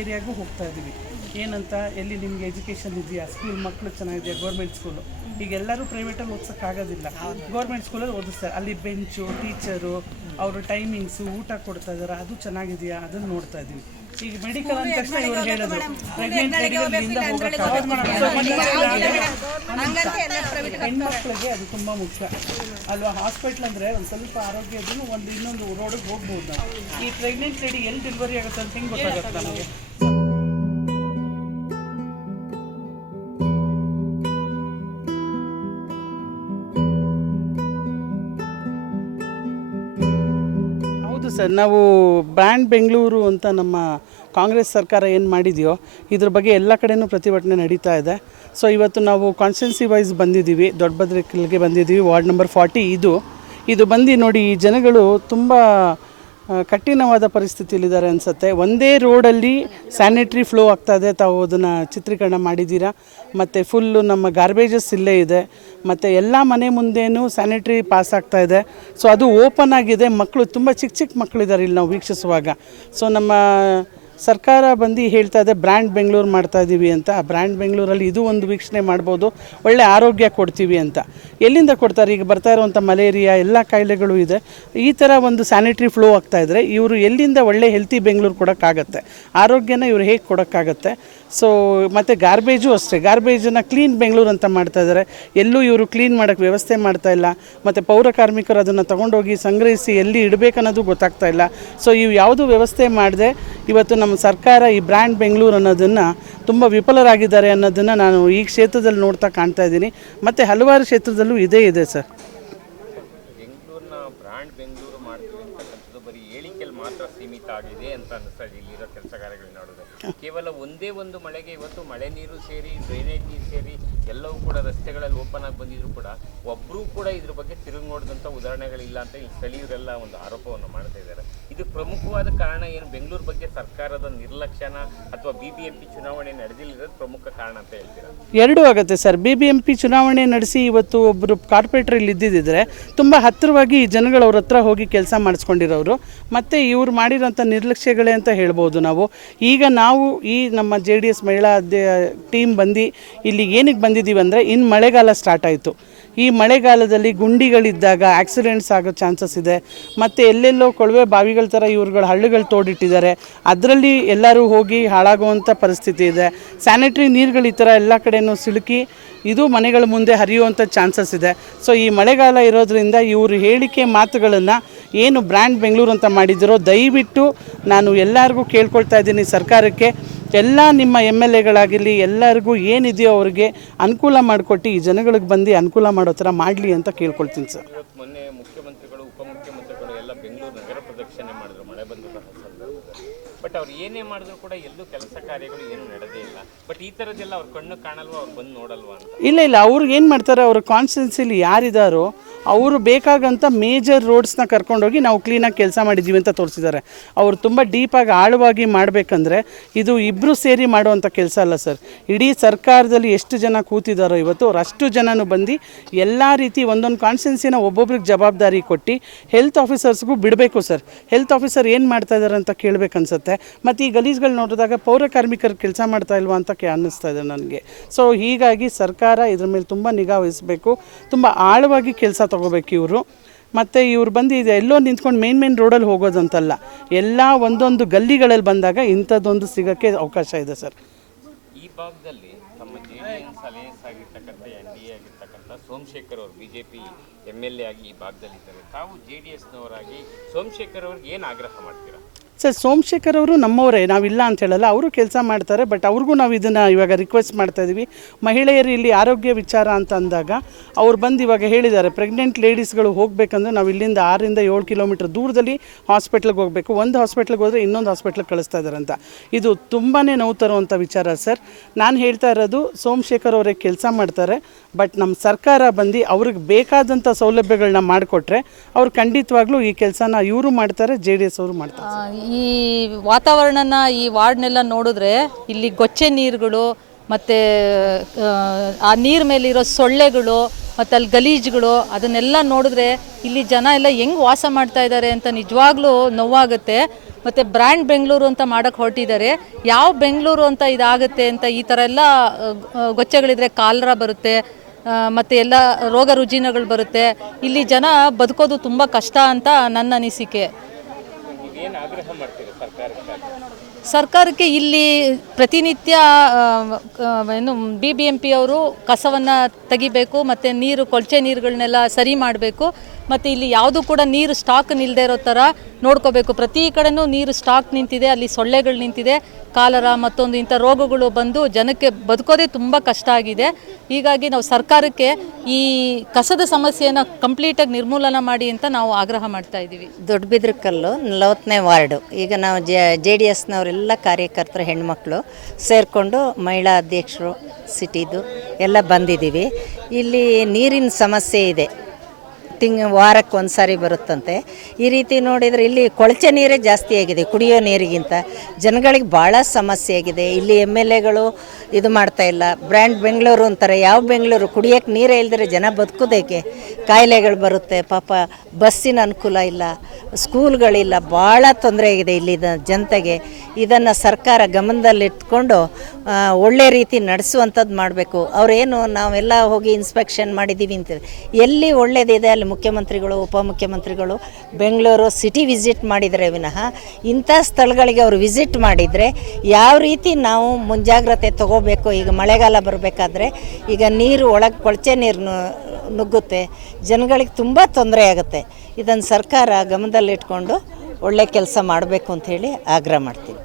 ಏರಿಯಾಗೂ ಹೋಗ್ತಾ ಇದ್ದೀವಿ. ಏನಂತ ಎಲ್ಲಿ ನಿಮಗೆ ಎಜುಕೇಷನ್ ಇದೆಯಾ, ಸ್ಕೂಲ್ ಮಕ್ಕಳು ಚೆನ್ನಾಗಿದೆಯಾ, ಗೌರ್ಮೆಂಟ್ ಸ್ಕೂಲು. ಈಗ ಎಲ್ಲರೂ ಪ್ರೈವೇಟಲ್ಲಿ ಓದಿಸೋಕ್ಕಾಗೋದಿಲ್ಲ, ಗೌರ್ಮೆಂಟ್ ಸ್ಕೂಲಲ್ಲಿ ಓದಿಸ್ತಾರೆ. ಅಲ್ಲಿ ಬೆಂಚು, ಟೀಚರು, ಅವರು ಟೈಮಿಂಗ್ಸು, ಊಟ ಕೊಡ್ತಾ ಇದ್ದಾರೆ, ಅದು ಚೆನ್ನಾಗಿದೆಯಾ ಅದನ್ನು ನೋಡ್ತಾ ಇದ್ದೀವಿ. ಈಗ ಮೆಡಿಕಲ್ ಅಂದ ತಕ್ಷಣ ಇವ್ರು ಹೇಳೋದು ಪ್ರೆಗ್ನೆಂಟ್ ಲೇಡಿಗಳಿಂದ ಹೆಣ್ಮಕ್ಳಿಗೆ ಅದು ತುಂಬ ಮುಖ್ಯ ಅಲ್ವಾ. ಹಾಸ್ಪಿಟ್ಲ್ ಅಂದರೆ ಒಂದು ಸ್ವಲ್ಪ ಆರೋಗ್ಯ ಇದ್ರೂ ಒಂದು ಇನ್ನೊಂದು ರೋಡಿಗೆ ಹೋಗ್ಬೋದು ನಾವು. ಈ ಪ್ರೆಗ್ನೆಂಟ್ ಲೇಡಿ ಎಲ್ಲಿ ಡೆಲಿವರಿ ಆಗುತ್ತೆ ಅಂತ ಹೆಂಗೆ ಗೊತ್ತಾಗುತ್ತೆ ನಮಗೆ? ಸರ್, ನಾವು ಬ್ರ್ಯಾಂಡ್ ಬೆಂಗಳೂರು ಅಂತ ನಮ್ಮ ಕಾಂಗ್ರೆಸ್ ಸರ್ಕಾರ ಏನು ಮಾಡಿದೆಯೋ ಇದ್ರ ಬಗ್ಗೆ ಎಲ್ಲ ಕಡೆಯೂ ಪ್ರತಿಭಟನೆ ನಡೀತಾ ಇದೆ. ಸೊ ಇವತ್ತು ನಾವು ಕಾನ್ಸ್ಟಿಟ್ಯೂನ್ಸಿ ವೈಸ್ ಬಂದಿದ್ದೀವಿ, ದೊಡ್ಡಬದ್ರಿಕಲ್ಗೆ ಬಂದಿದ್ದೀವಿ. ವಾರ್ಡ್ ನಂಬರ್ 40 ಇದು ಬಂದು ನೋಡಿ, ಈ ಜನಗಳು ತುಂಬ ಕಠಿಣವಾದ ಪರಿಸ್ಥಿತಿಯಲ್ಲಿದ್ದಾರೆ ಅನಿಸುತ್ತೆ. ಒಂದೇ ರೋಡಲ್ಲಿ ಸ್ಯಾನಿಟ್ರಿ ಫ್ಲೋ ಆಗ್ತಾಯಿದೆ, ತಾವು ಅದನ್ನು ಚಿತ್ರೀಕರಣ ಮಾಡಿದ್ದೀರಾ. ಮತ್ತು ಫುಲ್ಲು ನಮ್ಮ ಗಾರ್ಬೇಜಸ್ ಇಲ್ಲೇ ಇದೆ, ಮತ್ತು ಎಲ್ಲ ಮನೆ ಮುಂದೇನೂ ಸ್ಯಾನಿಟ್ರಿ ಪಾಸ್ ಆಗ್ತಾಯಿದೆ. ಸೊ ಅದು ಓಪನ್ ಆಗಿದೆ, ಮಕ್ಕಳು ತುಂಬ ಚಿಕ್ಕ ಮಕ್ಕಳಿದ್ದಾರೆ ಇಲ್ಲಿ ನಾವು ವೀಕ್ಷಿಸುವಾಗ. ಸೊ ನಮ್ಮ ಸರ್ಕಾರ ಬಂದು ಹೇಳ್ತಾ ಇದೆ ಬ್ರ್ಯಾಂಡ್ ಬೆಂಗಳೂರು ಮಾಡ್ತಾಯಿದ್ದೀವಿ ಅಂತ. ಆ ಬ್ರ್ಯಾಂಡ್ ಬೆಂಗಳೂರಲ್ಲಿ ಇದು ಒಂದು ವೀಕ್ಷಣೆ ಮಾಡ್ಬೋದು, ಒಳ್ಳೆ ಆರೋಗ್ಯ ಕೊಡ್ತೀವಿ ಅಂತ. ಎಲ್ಲಿಂದ ಕೊಡ್ತಾರೆ? ಈಗ ಬರ್ತಾ ಇರುವಂಥ ಮಲೇರಿಯಾ ಎಲ್ಲ ಕಾಯಿಲೆಗಳು ಇದೆ. ಈ ಥರ ಒಂದು ಸ್ಯಾನಿಟ್ರಿ ಫ್ಲೋ ಆಗ್ತಾಯಿದ್ರೆ ಇವರು ಎಲ್ಲಿಂದ ಒಳ್ಳೆ ಹೆಲ್ತಿ ಬೆಂಗಳೂರು ಕೊಡೋಕ್ಕಾಗತ್ತೆ? ಆರೋಗ್ಯನ ಇವರು ಹೇಗೆ ಕೊಡೋಕ್ಕಾಗತ್ತೆ? ಸೊ ಮತ್ತು ಗಾರ್ಬೇಜು ಅಷ್ಟೇ, ಗಾರ್ಬೇಜನ್ನು ಕ್ಲೀನ್ ಬೆಂಗಳೂರು ಅಂತ ಮಾಡ್ತಾಯಿದ್ದಾರೆ. ಎಲ್ಲೂ ಇವರು ಕ್ಲೀನ್ ಮಾಡೋಕ್ಕೆ ವ್ಯವಸ್ಥೆ ಮಾಡ್ತಾಯಿಲ್ಲ. ಮತ್ತು ಪೌರ ಕಾರ್ಮಿಕರು ಅದನ್ನು ತೊಗೊಂಡೋಗಿ ಸಂಗ್ರಹಿಸಿ ಎಲ್ಲಿ ಇಡಬೇಕನ್ನೋದು ಗೊತ್ತಾಗ್ತಾ ಇಲ್ಲ. ಸೊ ಇವು ಯಾವುದೂ ವ್ಯವಸ್ಥೆ ಮಾಡದೆ ಇವತ್ತು ನಮ್ಮ ಸರ್ಕಾರ ಈ ಬ್ರ್ಯಾಂಡ್ ಬೆಂಗಳೂರು ಅನ್ನೋದನ್ನು ತುಂಬ ವಿಫಲರಾಗಿದ್ದಾರೆ ಅನ್ನೋದನ್ನು ನಾನು ಈ ಕ್ಷೇತ್ರದಲ್ಲಿ ನೋಡ್ತಾ ಕಾಣ್ತಾ ಇದ್ದೀನಿ. ಮತ್ತು ಹಲವಾರು ಕ್ಷೇತ್ರದಲ್ಲೂ ಇದೇ ಇದೆ ಸರ್. ಬೆಂಗಳೂರಿನ ಬ್ರ್ಯಾಂಡ್ ಬೆಂಗಳೂರು ಮಾಡ್ತೀವಿ ಅಂತಕ್ಕಂಥದ್ದು ಬರೀ ಹೇಳಿಕೆಯಲ್ಲಿ ಮಾತ್ರ ಸೀಮಿತ ಆಗಿದೆ ಅಂತ ಅನಿಸ್ತಾ ಇದೆ. ಇಲ್ಲಿರೋ ಕೆಲಸ ಕಾರ್ಯಗಳು ನೋಡಿದ್ರೆ ಕೇವಲ ಒಂದೇ ಒಂದು ಮಳೆಗೆ ಇವತ್ತು ಮಳೆ ನೀರು ಸೇರಿ ಡ್ರೈನೇಜ್ ನೀರು ಸೇರಿ ಎಲ್ಲವೂ ಕೂಡ ರಸ್ತೆಗಳಲ್ಲಿ ಓಪನ್ ಆಗಿ ಬಂದಿದ್ರು ಕೂಡ ಒಬ್ಬರೂ ಕೂಡ ಇದ್ರ ಬಗ್ಗೆ ತಿರುಗಿ ನೋಡಿದಂಥ ಉದಾಹರಣೆಗಳಿಲ್ಲ ಅಂತ ಇಲ್ಲಿ ಸ್ಥಳೀಯರೆಲ್ಲ ಒಂದು ಆರೋಪವನ್ನು ಮಾಡ್ತಾ ಇದ್ದಾರೆ. ಇದು ಪ್ರಮುಖವಾದ ಕಾರಣ ಏನು? ಬೆಂಗಳೂರು ಬಗ್ಗೆ ಸರ್ಕಾರದ ನಿರ್ಲಕ್ಷ್ಯನ ಅಥವಾ BBMP ಚುನಾವಣೆ ನಡೆದಿಲ್ಲದ ಪ್ರಮುಖ ಕಾರಣ ಅಂತ ಹೇಳ್ತೀರಾ? ಎರಡೂ ಆಗುತ್ತೆ ಸರ್. BBMP ಚುನಾವಣೆ ನಡೆಸಿ ಇವತ್ತು ಒಬ್ಬರು ಕಾರ್ಪೊರೇಟರ್ ಇಲ್ಲಿ ಇದ್ದಿದ್ದರೆ ತುಂಬ ಹತ್ತಿರವಾಗಿ ಜನಗಳು ಅವ್ರ ಹತ್ರ ಹೋಗಿ ಕೆಲಸ ಮಾಡಿಸ್ಕೊಂಡಿರೋರು. ಮತ್ತು ಇವ್ರು ಮಾಡಿರೋಂಥ ನಿರ್ಲಕ್ಷ್ಯಗಳೇ ಅಂತ ಹೇಳ್ಬೋದು ನಾವು. ಈಗ ನಾವು ಈ ನಮ್ಮ JDS ಮಹಿಳಾ ಟೀಮ್ ಬಂದು ಇಲ್ಲಿ ಏನಕ್ಕೆ ಬಂದಿದ್ದೀವಿ ಅಂದರೆ, ಇನ್ನು ಮಳೆಗಾಲ ಸ್ಟಾರ್ಟ್ ಆಯಿತು. ಈ ಮಳೆಗಾಲದಲ್ಲಿ ಗುಂಡಿಗಳಿದ್ದಾಗ ಆಕ್ಸಿಡೆಂಟ್ಸ್ ಆಗೋ ಚಾನ್ಸಸ್ ಇದೆ. ಮತ್ತು ಎಲ್ಲೆಲ್ಲೋ ಕೊಳವೆ ಬಾವಿಗಳ ಥರ ಇವ್ರುಗಳು ಹಳ್ಳಿಗಳು ತೋಡಿಟ್ಟಿದ್ದಾರೆ, ಅದರಲ್ಲಿ ಎಲ್ಲರೂ ಹೋಗಿ ಹಾಳಾಗುವಂಥ ಪರಿಸ್ಥಿತಿ ಇದೆ. ಸ್ಯಾನಿಟ್ರಿ ನೀರುಗಳು ಈ ಥರ ಎಲ್ಲ ಕಡೆಯೂ ಸಿಲುಕಿ ಇದು ಮನೆಗಳ ಮುಂದೆ ಹರಿಯುವಂಥ ಚಾನ್ಸಸ್ ಇದೆ. ಸೊ ಈ ಮಳೆಗಾಲ ಇರೋದರಿಂದ ಇವರು ಹೇಳಿಕೆ ಮಾತುಗಳನ್ನು ಏನು ಬ್ರ್ಯಾಂಡ್ ಬೆಂಗಳೂರು ಅಂತ ಮಾಡಿದಿರೋ ದಯವಿಟ್ಟು ನಾನು ಎಲ್ಲರಿಗೂ ಕೇಳ್ಕೊಳ್ತಾ ಇದ್ದೀನಿ ಸರ್ಕಾರಕ್ಕೆ, ಎಲ್ಲ ನಿಮ್ಮ MLAಗಳಾಗಿರಲಿ ಎಲ್ಲರಿಗೂ ಏನಿದೆಯೋ ಅವ್ರಿಗೆ ಅನುಕೂಲ ಮಾಡಿಕೊಟ್ಟು ಈ ಜನಗಳಿಗೆ ಬಂದು ಅನುಕೂಲ ಮಾಡೋ ಥರ ಮಾಡಲಿ ಅಂತ ಕೇಳ್ಕೊಳ್ತೀನಿ ಸರ್. ಮೊನ್ನೆ ಮುಖ್ಯಮಂತ್ರಿಗಳು ಉಪಮುಖ್ಯಮಂತ್ರಿಗಳು ಎಲ್ಲ ಬೆಂಗಳೂರು ನಗರ ಪ್ರದಕ್ಷಿಣೆ ಮಾಡಿದ್ರು ಮಳೆ ಬಂದಂತಹ ಸಂದರ್ಭದಲ್ಲಿ. ಬಟ್ ಅವ್ರು ಏನೇ ಮಾಡಿದ್ರು ಕೂಡ ಎಲ್ಲೂ ಕೆಲಸ ಕಾರ್ಯಗಳು ಏನೂ ನಡೆದೇ ಇಲ್ಲ. ಬಟ್ ಈ ಥರದ್ದೆಲ್ಲ ಅವ್ರ ಕಣ್ಣು ಕಾಣಲ್ವಾ, ಅವ್ರು ಬಂದು ನೋಡಲ್ವಾ ಅಂತ? ಇಲ್ಲ ಅವ್ರು ಏನು ಮಾಡ್ತಾರೆ, ಅವ್ರ ಕಾನ್ಸ್ಟಿಟ್ಯೂನ್ಸಿಲಿ ಯಾರಿದ್ದಾರೋ ಅವರು ಬೇಕಾಗಂತ ಮೇಜರ್ ರೋಡ್ಸ್ನ ಕರ್ಕೊಂಡೋಗಿ ನಾವು ಕ್ಲೀನಾಗಿ ಕೆಲಸ ಮಾಡಿದ್ದೀವಿ ಅಂತ ತೋರಿಸಿದ್ದಾರೆ. ಅವರು ತುಂಬ ಡೀಪಾಗಿ ಆಳವಾಗಿ ಮಾಡಬೇಕಂದ್ರೆ ಇದು ಇಬ್ಬರು ಸೇರಿ ಮಾಡುವಂಥ ಕೆಲಸ ಅಲ್ಲ ಸರ್. ಇಡೀ ಸರ್ಕಾರದಲ್ಲಿ ಎಷ್ಟು ಜನ ಕೂತಿದ್ದಾರೋ ಇವತ್ತು ಅವ್ರು ಅಷ್ಟು ಜನನೂ ಬಂದು ಎಲ್ಲ ರೀತಿ ಒಂದೊಂದು ಕಾನ್ಸ್ಟಿಟ್ಯೂನ್ಸಿನ ಒಬ್ಬೊಬ್ರಿಗೆ ಜವಾಬ್ದಾರಿ ಕೊಟ್ಟು ಹೆಲ್ತ್ ಆಫೀಸರ್ಸ್ಗೂ ಬಿಡಬೇಕು ಸರ್. ಹೆಲ್ತ್ ಆಫೀಸರ್ ಏನು ಮಾಡ್ತಾ ಇದ್ದಾರೆ ಅಂತ ಕೇಳಬೇಕನ್ಸುತ್ತೆ. ಮತ್ತು ಈ ಗಲೀಜುಗಳು ನೋಡಿದಾಗ ಪೌರ ಕಾರ್ಮಿಕರು ಕೆಲಸ ಮಾಡ್ತಾ ಇಲ್ವಾ ಅಂತ ಅನ್ನಿಸ್ತಾ ಇದೆ ನನಗೆ. ಸೊ ಹೀಗಾಗಿ ಸರ್ಕಾರ ಇದ್ರ ಮೇಲೆ ತುಂಬ ನಿಗಾ ವಹಿಸಬೇಕು, ತುಂಬ ಆಳವಾಗಿ ಕೆಲಸ ತಗೋಬೇಕು ಇವರು. ಮತ್ತು ಇವ್ರು ಬಂದು ಇದೆ ಎಲ್ಲೋ ನಿಂತ್ಕೊಂಡು ಮೇನ್ ರೋಡಲ್ಲಿ ಹೋಗೋದಂತಲ್ಲ, ಎಲ್ಲ ಒಂದೊಂದು ಗಲ್ಲಿಗಳಲ್ಲಿ ಬಂದಾಗ ಇಂಥದ್ದೊಂದು ಸಿಗೋಕ್ಕೆ ಅವಕಾಶ ಇದೆ ಸರ್. ಈ ಭಾಗದಲ್ಲಿ ತಮ್ಮ JDS ಅಲಯನ್ಸ್ ಆಗಿರ್ತಕ್ಕಂಥ NDA ಆಗಿರ್ತಕ್ಕಂಥ ಸೋಮಶೇಖರ್ ಅವರು BJP MLA ಆಗಿ ಈ ಭಾಗದಲ್ಲಿದ್ದಾರೆ. ತಾವು JDSನವರಾಗಿ ಸೋಮಶೇಖರ್ ಅವ್ರಿಗೆ ಏನು ಆಗ್ರಹ ಮಾಡ್ತೀರಾ? ಸರ್, ಸೋಮಶೇಖರ್ ಅವರು ನಮ್ಮವರೇ, ನಾವಿಲ್ಲ ಅಂತ ಹೇಳಲ್ಲ, ಅವರು ಕೆಲಸ ಮಾಡ್ತಾರೆ. ಬಟ್ ಅವ್ರಿಗೂ ನಾವು ಇದನ್ನು ಇವಾಗ ರಿಕ್ವೆಸ್ಟ್ ಮಾಡ್ತಾಯಿದ್ದೀವಿ. ಮಹಿಳೆಯರು ಇಲ್ಲಿ ಆರೋಗ್ಯ ವಿಚಾರ ಅಂತ ಅಂದಾಗ ಅವ್ರು ಬಂದು ಇವಾಗ ಹೇಳಿದ್ದಾರೆ, ಪ್ರೆಗ್ನೆಂಟ್ ಲೇಡೀಸ್ಗಳು ಹೋಗಬೇಕಂದ್ರೆ ನಾವು ಇಲ್ಲಿಂದ 6 ರಿಂದ 7 ಕಿಲೋಮೀಟರ್ ದೂರದಲ್ಲಿ ಹಾಸ್ಪಿಟ್ಲಿಗೆ ಹೋಗಬೇಕು. ಒಂದು ಹಾಸ್ಪಿಟ್ಲಿಗೆ ಹೋದರೆ ಇನ್ನೊಂದು ಹಾಸ್ಪಿಟ್ಲಿಗೆ ಕಳಿಸ್ತಾ ಇದ್ದಾರೆ ಅಂತ. ಇದು ತುಂಬಾ ನೋವು ತರುವಂಥ ವಿಚಾರ ಸರ್. ನಾನು ಹೇಳ್ತಾ ಇರೋದು ಸೋಮಶೇಖರ್ ಅವರೇ ಕೆಲಸ ಮಾಡ್ತಾರೆ. ಬಟ್ ನಮ್ಮ ಸರ್ಕಾರ ಬಂದು ಅವ್ರಿಗೆ ಬೇಕಾದಂಥ ಸೌಲಭ್ಯಗಳನ್ನ ಮಾಡಿಕೊಟ್ರೆ ಅವ್ರು ಖಂಡಿತವಾಗ್ಲೂ ಈ ಕೆಲಸನ ಇವರು ಮಾಡ್ತಾರೆ, JDS ಅವರು ಮಾಡ್ತಾರೆ. ಈ ವಾತಾವರಣನ ಈ ವಾರ್ಡ್ನೆಲ್ಲ ನೋಡಿದ್ರೆ ಇಲ್ಲಿ ಗೊಚ್ಚೆ ನೀರುಗಳು ಮತ್ತು ಆ ನೀರು ಮೇಲಿರೋ ಸೊಳ್ಳೆಗಳು ಮತ್ತು ಅಲ್ಲಿ ಗಲೀಜುಗಳು ಅದನ್ನೆಲ್ಲ ನೋಡಿದ್ರೆ ಇಲ್ಲಿ ಜನ ಎಲ್ಲ ಹೆಂಗೆ ವಾಸ ಮಾಡ್ತಾ ಇದ್ದಾರೆ ಅಂತ ನಿಜವಾಗ್ಲೂ ನೋವಾಗುತ್ತೆ. ಮತ್ತು ಬ್ರ್ಯಾಂಡ್ ಬೆಂಗಳೂರು ಅಂತ ಮಾಡೋಕ್ಕೆ ಹೊರಟಿದ್ದಾರೆ. ಯಾವ ಬೆಂಗಳೂರು ಅಂತ ಇದಾಗುತ್ತೆ ಅಂತ ಈ ಥರ ಎಲ್ಲ ಗೊಚ್ಚೆಗಳಿದ್ರೆ ಕಾಲರ ಬರುತ್ತೆ ಮತ್ತು ಎಲ್ಲ ರೋಗ ರುಜಿನಗಳು ಬರುತ್ತೆ. ಇಲ್ಲಿ ಜನ ಬದುಕೋದು ತುಂಬ ಕಷ್ಟ ಅಂತ ನನ್ನ ಅನಿಸಿಕೆ. ಏನು ಆಗ್ರಹ ಮಾಡ್ತೀರಿ ಸರ್ಕಾರಕ್ಕೆ ಇಲ್ಲಿ ಪ್ರತಿನಿತ್ಯ ಏನು BBMP ಅವರು ಕಸವನ್ನು ತೆಗಿಬೇಕು ಮತ್ತು ನೀರು ಕೊಳಚೆ ನೀರುಗಳನ್ನೆಲ್ಲ ಸರಿ ಮಾಡಬೇಕು. ಮತ್ತು ಇಲ್ಲಿ ಯಾವುದೂ ಕೂಡ ನೀರು ಸ್ಟಾಕ್ ನಿಲ್ಲದೆ ಇರೋ ಥರ ನೋಡ್ಕೋಬೇಕು. ಪ್ರತಿ ಕಡೆನೂ ನೀರು ಸ್ಟಾಕ್ ನಿಂತಿದೆ, ಅಲ್ಲಿ ಸೊಳ್ಳೆಗಳು ನಿಂತಿದೆ, ಕಾಲರ ಮತ್ತೊಂದು ಇಂಥ ರೋಗಗಳು ಬಂದು ಜನಕ್ಕೆ ಬದುಕೋದೇ ತುಂಬ ಕಷ್ಟ ಆಗಿದೆ. ಹೀಗಾಗಿ ನಾವು ಸರ್ಕಾರಕ್ಕೆ ಈ ಕಸದ ಸಮಸ್ಯೆಯನ್ನು ಕಂಪ್ಲೀಟಾಗಿ ನಿರ್ಮೂಲನ ಮಾಡಿ ಅಂತ ನಾವು ಆಗ್ರಹ ಮಾಡ್ತಾ ಇದ್ದೀವಿ. ದೊಡ್ಡಬಿದ್ರಕಲ್ಲು 40ನೇ ವಾರ್ಡು. ಈಗ ನಾವು JDSನವರೆಲ್ಲ ಕಾರ್ಯಕರ್ತರು ಹೆಣ್ಮಕ್ಳು ಸೇರಿಕೊಂಡು ಮಹಿಳಾ ಅಧ್ಯಕ್ಷರು ಸಿಟಿದು ಎಲ್ಲ ಬಂದಿದ್ದೀವಿ. ಇಲ್ಲಿ ನೀರಿನ ಸಮಸ್ಯೆ ಇದೆ, ವಾರಕ್ಕೆ ಒಂದು ಸಾರಿ ಬರುತ್ತಂತೆ. ಈ ರೀತಿ ನೋಡಿದರೆ ಇಲ್ಲಿ ಕೊಳಚೆ ನೀರೇ ಜಾಸ್ತಿ ಆಗಿದೆ ಕುಡಿಯೋ ನೀರಿಗಿಂತ. ಜನಗಳಿಗೆ ಭಾಳ ಸಮಸ್ಯೆ ಆಗಿದೆ. ಇಲ್ಲಿ MLAಗಳು ಇದು ಮಾಡ್ತಾಯಿಲ್ಲ. ಬ್ರ್ಯಾಂಡ್ ಬೆಂಗಳೂರು ಅಂತಾರೆ. ಯಾವ ಬೆಂಗಳೂರು? ಕುಡಿಯೋಕ್ಕೆ ನೀರೇ ಇಲ್ದರೆ ಜನ ಬದುಕೋದೇಕೆ? ಕಾಯಿಲೆಗಳು ಬರುತ್ತೆ ಪಾಪ. ಬಸ್ಸಿನ ಅನುಕೂಲ ಇಲ್ಲ, ಸ್ಕೂಲ್ಗಳಿಲ್ಲ, ಭಾಳ ತೊಂದರೆ ಆಗಿದೆ ಇಲ್ಲಿ ಜನತೆಗೆ. ಇದನ್ನು ಸರ್ಕಾರ ಗಮನದಲ್ಲಿಟ್ಕೊಂಡು ಒಳ್ಳೆ ರೀತಿ ನಡೆಸುವಂಥದ್ದು ಮಾಡಬೇಕು. ಅವರೇನು ನಾವೆಲ್ಲ ಹೋಗಿ ಇನ್ಸ್ಪೆಕ್ಷನ್ ಮಾಡಿದ್ದೀವಿ ಅಂತೀವಿ, ಎಲ್ಲಿ ಒಳ್ಳೇದಿದೆ ಅಲ್ಲಿ ಮುಖ್ಯಮಂತ್ರಿಗಳು ಉಪಮುಖ್ಯಮಂತ್ರಿಗಳು ಬೆಂಗಳೂರು ಸಿಟಿ ವಿಸಿಟ್ ಮಾಡಿದರೆ ವಿನಃ ಇಂಥ ಸ್ಥಳಗಳಿಗೆ ಅವರು ವಿಸಿಟ್ ಮಾಡಿದರೆ ಯಾವ ರೀತಿ ನಾವು ಮುಂಜಾಗ್ರತೆ ತಗೋಬೇಕು. ಈಗ ಮಳೆಗಾಲ ಬರಬೇಕಾದ್ರೆ ಈಗ ನೀರು ಒಳಗೆ ಕೊಳಚೆ ನೀರು ನುಗ್ಗುತ್ತೆ, ಜನಗಳಿಗೆ ತುಂಬ ತೊಂದರೆ ಆಗುತ್ತೆ. ಇದನ್ನು ಸರ್ಕಾರ ಗಮನದಲ್ಲಿಟ್ಕೊಂಡು ಒಳ್ಳೆ ಕೆಲಸ ಮಾಡಬೇಕು ಅಂಥೇಳಿ ಆಗ್ರಹ ಮಾಡ್ತೀನಿ.